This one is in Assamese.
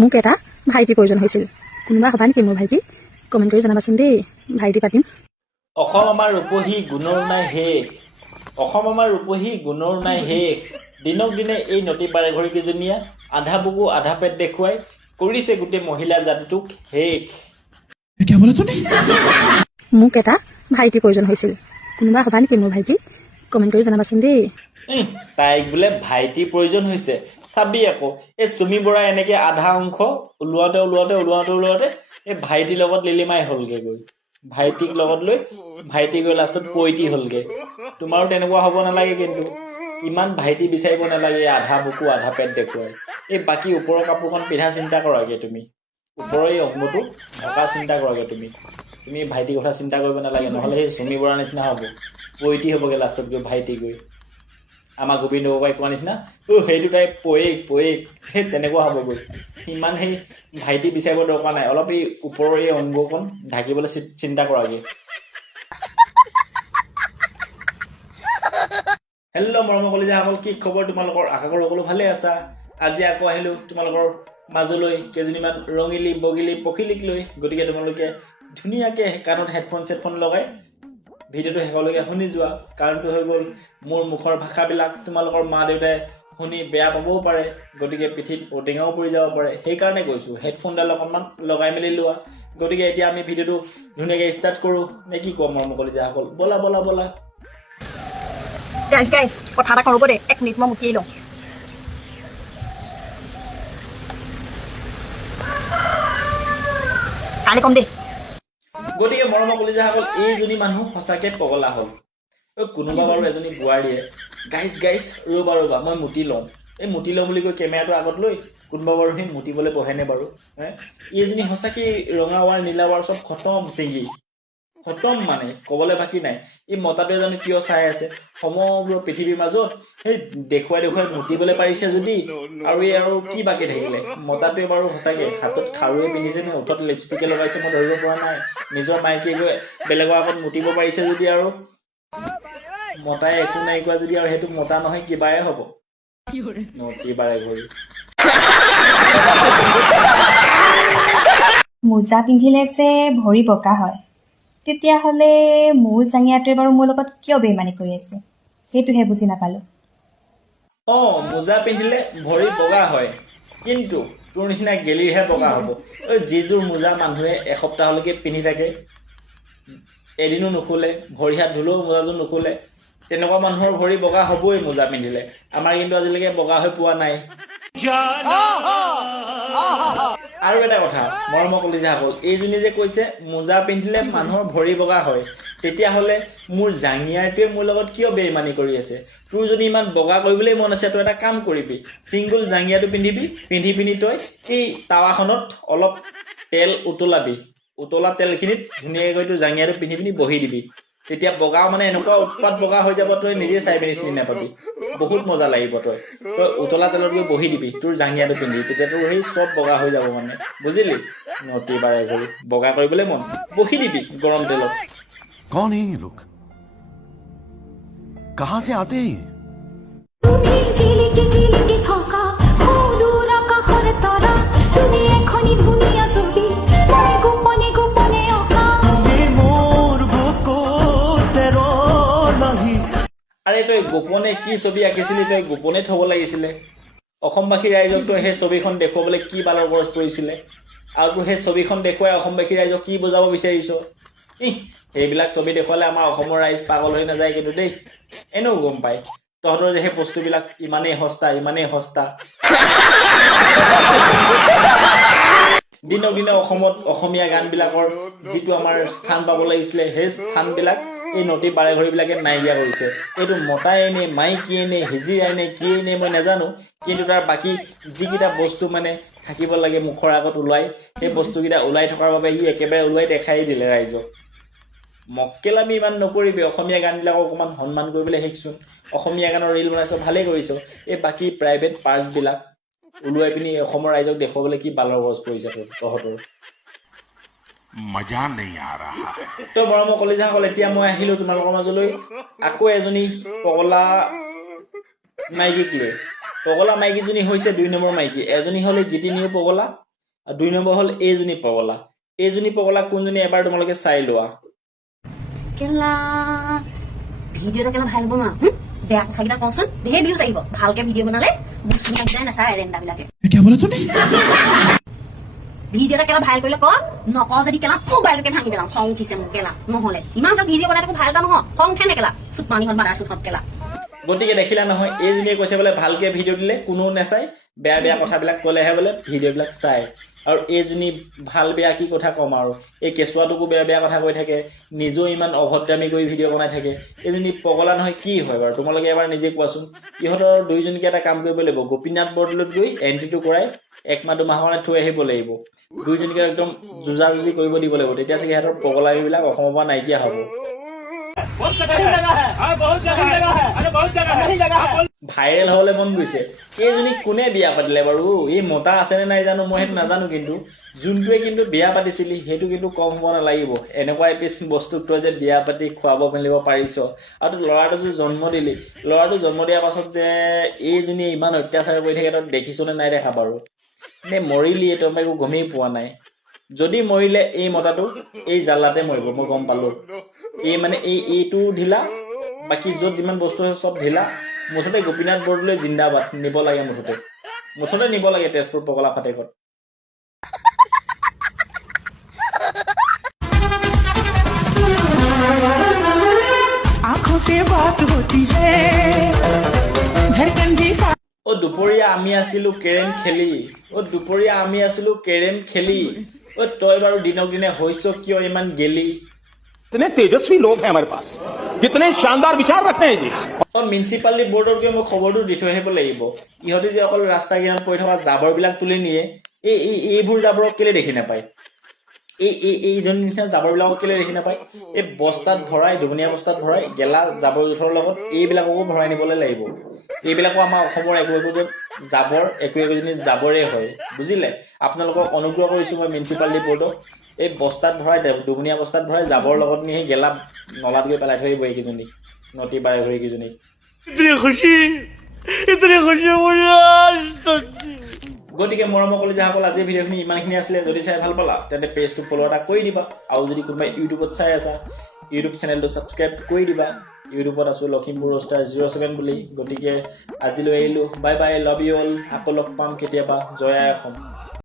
মোক এটা ভাইটিৰ প্ৰয়োজন হৈছিল। কোনোবা হ'বা নেকি মোৰ ভাইটি? কমেণ্ট কৰি জনাবাচোন দেই, ভাইটি পাতিম। অসম আমাৰ ৰূপহী গুণৰ নাই শেষ। অসম আমাৰ ৰূপহী গুণৰ নাই শেষ। দিনক দিনে এই নটি বাৰেঘৰী কেইজনীয়ে আধা বুকু আধা পেট দেখুৱাই কৰিছে গোটেই মহিলা জাতিটোক শেষ। মোক এটা ভাইটিৰ প্ৰয়োজন হৈছিল। কোনোবা হ'বা নেকি মোৰ ভাইটি? কমেণ্ট কৰি জনাবাচোন দেই। তাইক বোলে ভাইটিৰ প্ৰয়োজন হৈছে। চাবি আকৌ এই চুমি বৰা এনেকে আধা অংশ ওলোৱাওতে এই ভাইটিৰ লগত লিলিমাই হ'লগে গৈ। ভাইটিক লগত লৈ ভাইটি গৈ লাষ্টত পইটি হ'লগে। তোমাৰো তেনেকুৱা হ'ব নালাগে, কিন্তু ইমান ভাইটি বিচাৰিব নালাগে আধা বুকু আধা পেট দেখুৱাই। এই বাকী ওপৰৰ কাপোৰখন পিন্ধা চিন্তা কৰাগে তুমি, ওপৰৰ এই অংগটো ঢকা চিন্তা কৰাগে তুমি ভাইটিৰ কথা চিন্তা কৰিব নালাগে, নহ'লে সেই চুমি বৰাৰ নিচিনা হ'ব, পইটি হ'বগে লাষ্টত গৈ ভাইটি গৈ। আমাৰ গোবিন্দ বাবাই কোৱা নিচিনা সেইটো তাই পয়েক সেই তেনেকুৱা হ'বগৈ। ইমান সেই ভাইটি বিচাৰিব দৰকাৰ নাই, অলপ এই ওপৰৰ এই অংগকণ ঢাকিবলৈ চিন্তা কৰাগে। হেল্ল' মৰমৰ কলিজাসকল, কি খবৰ তোমালোকৰ? আশা কৰোঁ সকলো ভালে আছা। আজি আকৌ আহিলোঁ তোমালোকৰ মাজলৈ কেইজনীমান ৰঙিলী বগিলী পখিলীক লৈ। গতিকে তোমালোকে ধুনীয়াকৈ কাণত হেডফোন লগাই ভিডিঅ'টো শেষলৈকে শুনি যোৱা। কাৰণটো হৈ গ'ল মোৰ মুখৰ ভাষাবিলাক তোমালোকৰ মা দেউতাই শুনি বেয়া পাবও পাৰে, গতিকে পিঠিত ঔটেঙাও পৰি যাব পাৰে। সেইকাৰণে কৈছোঁ হেডফোনডাল অকণমান লগাই মেলি লোৱা। গতিকে এতিয়া আমি ভিডিঅ'টো ধুনীয়াকৈ ষ্টাৰ্ট কৰোঁ নে কি কোৱা মৰমৰ কলিজাসকল? বলা গাইজ কথা এটা কৰোঁ দে, 1 মিনিট মই মুঠিয়েই লওঁ। কালি কম দেই। গতিকে মৰমৰ কলিজাসকল, এইজনী মানুহ সঁচাকৈ পগলা হ'ল। কোনোবা বাৰু এজনী বোৱাৰীয়ে গাইজ ৰ'বা মই মুতি লওঁ, এই মুতি লওঁ বুলি কৈ কেমেৰাটো আগত লৈ কোনোবা বাৰু সেই মুতিবলৈ বহেনে বাৰু? এইজনী সঁচাকৈ ৰঙাৱাৰ নীলাৱাৰ চব খতম মানে ক'বলৈ বাকী নাই। এই মতাটোৱে জানো কিয় চাই আছে সমগ্ৰ পৃথিৱীৰ মাজত? সেই দেখুৱাই মুতিবলৈ পাৰিছে যদি আৰু কি বাকী থাকিলে? মতাটোৱে বাৰু সঁচাকৈ হাতত খাৰুৱে পিন্ধিছে নে ওঠত লিপষ্টিকে লগাইছে মই ধৰিব পৰা নাই। নিজৰ মাইকীয়ে গৈ বেলেগৰ আগত মুতিব পাৰিছে যদি আৰু মতাই একো নাই কোৱা যদি আৰু সেইটো মতা নহয় কিবাই হ'ব। নটি বাৰেঘৰী মোজা পিন্ধিলে যে ভৰি বগা হয়, তেতিয়াহ'লে মোৰ জাঙিয়াটোৱে বাৰু মোৰ লগত কিয় বেইমানি কৰি আছে সেইটোহে বুজি নাপালোঁ। মোজা পিন্ধিলে ভৰি বগা হয়, কিন্তু তোৰ নিচিনা গেলিৰহে বগা হ'ব। যিযোৰ মোজা মানুহে এসপ্তাহলৈকে পিন্ধি থাকে, এদিনো নুখুলে, ভৰি হাত ধুলেও মোজাযোৰ নুখুলে, তেনেকুৱা মানুহৰ ভৰি বগা হ'বই মোজা পিন্ধিলে। আমাৰ কিন্তু আজিলৈকে বগা হৈ পোৱা নাই। আৰু এটা কথা মৰমৰ কলিজাসকল, এইজনী যে কৈছে মোজা পিন্ধিলে মানুহৰ ভৰি বগা হয়, তেতিয়াহ'লে মোৰ জাঙিয়াৰটোৱে মোৰ লগত কিয় বেইমানি কৰি আছে? তোৰ যদি ইমান বগা কৰিবলৈ মন আছে, তই এটা কাম কৰিবি, ছিংগুল জাঙিয়াটো পিন্ধিবি, পিন্ধি তই এই টাৱাখনত অলপ তেল উতলা তেলখিনিত ধুনীয়াকৈ গৈ তোৰ জাঙিয়াটো পিন্ধি বহি দিবি। তেতিয়া বগা মানে এনেকুৱা উৎপাত বগা হৈ যাব, তই নিজে চাই পিনি চিনি নাপাবি। বহুত মজা লাগিব। তই উতলা তেলত গৈ বহি দিবি তোৰ জাঙিয়াটো পিন্ধি, তেতিয়া তোৰ সেই চব বগা হৈ যাব মানে, বুজিলি? নটি বাৰেঘৰী বগা কৰিবলৈ মন, বহি দিবি গৰম তেলত। कौन है ये लोग? कहां से आते हैं? আৰে তই গোপনে কি ছবি আঁকিছিলি? তই গোপনে থ'ব লাগিছিলে। অসমবাসী ৰাইজক তই সেই ছবিখন দেখুৱাবলৈ কি বালৰ খৰচ পৰিছিলে? আৰু তোৰ সেই ছবিখন দেখুৱাই অসমবাসী ৰাইজক কি বুজাব বিচাৰিছ? সেইবিলাক ছবি দেখুৱালে আমাৰ অসমৰ ৰাইজ পাগল হৈ নাযায় কিন্তু দেই। এনেও গম পায় তহঁতৰ যে সেই বস্তুবিলাক ইমানেই সস্তা। দিনক দিনে অসমত অসমীয়া গানবিলাকৰ যিটো আমাৰ স্থান পাব লাগিছিলে, সেই স্থানবিলাক এই নটি বাৰেঘৰীবিলাকে নাইকিয়া কৰিছে। এইটো মতাই নে মাইকীয়ে নে হিজিৰাই নে কিয়ে নে মই নাজানো, কিন্তু তাৰ বাকী যিকেইটা বস্তু মানে থাকিব লাগে মুখৰ আগত ওলাই, সেই বস্তুকেইটা ওলাই থকাৰ বাবে ই একেবাৰে ওলাই দেখাই দিলে ৰাইজক। মক্কেলামি ইমান নকৰিবি, অসমীয়া গানবিলাকক অকণমান সন্মান কৰিবলৈ শিকচোন। অসমীয়া গানৰ ৰীল বনাইছ, ভালেই কৰিছ। এই বাকী প্ৰাইভেট পাৰ্টছবিলাক ওলোৱাই পিনি অসমৰ ৰাইজক দেখুৱাবলৈ কি বালৰ খৰচ পৰিছে তহঁতৰ? मजा नहीं आ रहा है। তো মৰমৰ কলিজাসকল, এতিয়া মই আহিলোঁ তোমালোকৰ মাজলৈ আকৌ এজনী পগলা মাইকীক লৈ। পগলা মাইকীজনী হৈছে 2 নম্বৰ মাইকী এজনী হ'ল গীতিনীয় পগলা আৰু 2 নম্বৰ হ'ল এইজনী পগলা এইজনী পগলা কোনজনী এবাৰ তোমালোকে চাই লোৱা কেলা ভিডিঅ'টা কেলা ভাল হ'ব না বেয়া কথাকেইটা কওঁচোন ধেৰ ভিউজ আহিব ভালকে ভিডিঅ' বনালে বুচুমিয়া কেইটাই নাচায় ৰেণ্ডাবিলাকে ভিডিঅ'টা কেলা ভাল কৰিলে ক নকওঁ যদি কেলা মোবাইলকে ভাঙি পেলাম খং উঠিছে মোক কেলা নহ'লে ইমান ভিডিঅ' বনাই থাকো ভাল এটা নহয় খং উঠে নে কেলা চুটমানিহঁত বানাৰ চুটহঁত কেলা গতিকে দেখিলা নহয় এইজনীয়ে কৈছে বোলে ভালকে ভিডিঅ' দিলে কোনো নাচায় বেয়া বেয়া কথাবিলাক ক'লেহে বোলে ভিডিঅ'বিলাক চায় আৰু এইজনী ভাল বেয়া কি কথা ক'ম আৰু এই কেঁচুৱাটোকো বেয়া বেয়া কথা কৈ থাকে নিজেও ইমান অভদ্ৰামী কৰি ভিডিঅ' বনাই থাকে এইজনী পগলা নহয় কি হয় বাৰু তোমালোকে এবাৰ নিজে কোৱাচোন ইহঁতৰ দুইজনীকে এটা কাম কৰিব লাগিব গোপীনাথ বৰদলৈত গৈ এণ্ট্ৰিটো কৰাই 1 মাহ 2 মাহৰ কাৰণে থৈ আহিব লাগিব দুইজনীকে একদম যুঁজাযুজি কৰিব দিব লাগিব তেতিয়া চাগে সিহঁতৰ পগলাবিলাক অসমৰ পৰা নাইকিয়া হ'ব ভাইৰেল হ'বলৈ মন গৈছে এইজনী কোনে বিয়া পাতিলে বাৰু এই মতা আছেনে নাই জানো মই সেইটো নাজানো কিন্তু যোনটোৱে কিন্তু বিয়া পাতিছিলি সেইটো কিন্তু কম হ'ব নালাগিব এনেকুৱা এপিচ বস্তুক তই যে বিয়া পাতি খুৱাব মেলিব পাৰিছ আৰু ল'ৰাটো যে জন্ম দিলি ল'ৰাটো জন্ম দিয়াৰ পাছত যে এইজনীয়ে ইমান অত্যাচাৰ কৰি থাকে তই দেখিছনে নাই দেখা বাৰু নে মৰিলি তই মই একো গমেই পোৱা নাই যদি মৰিলে এই মতাটো এই জালাতে মৰিব মই গম পালো এই মানে এইটো ঢিলা বাকী য'ত যিমান বস্তু আছে চব ঢিলা মুঠতে গোপীনাথ বৰদলৈ জিন্দাবাদ নিব লাগে মুঠতে নিব লাগে তেজপুৰ পগলা ফাটেকত आंखों से बात होती है धड़कन भी ও দুপৰীয়া আমি আছিলো কেৰেম খেলি ও তই বাৰু দিনক দিনে হৈছ কিয় ইমান গেলি कितने तेजस्वी लोग हैं हमारे पास कितने शानदार विचार रखते हैं जी মিউনিচিপালিটি বৰ্ডত গৈ মই খবৰটো দি থৈ আহিব লাগিব ইহঁতে যে অকল ৰাস্তা কিনাৰত পৰি থকা জাবৰবিলাক তুলি নিয়ে এইবোৰ জাবৰক কেলে দেখি নাপায় এইজন নিচিনা জাবৰবিলাকক কেলে দেখি নাপায় এই বস্তাত ভৰাই দুবনীয়া বস্তাত ভৰাই গেলা জাবৰ জোঁথৰৰ লগত এইবিলাককো ভৰাই নিবলৈ লাগিব এইবিলাকো আমাৰ অসমৰ একোজনী জাবৰে হয় বুজিলে আপোনালোকক অনুগ্ৰহ কৰিছোঁ মই মিউনিচিপালিটি বৰ্ডক এই বস্তাত ভৰাই দুবনীয়া বস্তাত ভৰাই জাবৰ লগত নি সেই গেলা নলাত গৈ পেলাই থৈ আহিব এইকেইজনী নদী বাৰে ঘূৰি কেইজনী গতিকে মৰমৰ কলিজাসকল আজি ভিডিঅ'খিনি ইমানখিনি আছিলে যদি চাই ভাল পালা তেন্তে পেজটো ফ'ল' এটা কৰি দিবা আৰু যদি কোনোবাই ইউটিউবত চাই আছা ইউটিউব চেনেলটো ছাবস্ক্ৰাইব কৰি দিবা ইউটিউবত আছোঁ লখিমপুৰ ৰোষ্টাৰ 07 বুলি গতিকে আজিলৈ আহিলোঁ bye bye love you all আকৌ লগ পাম কেতিয়াবা জয় আই অসম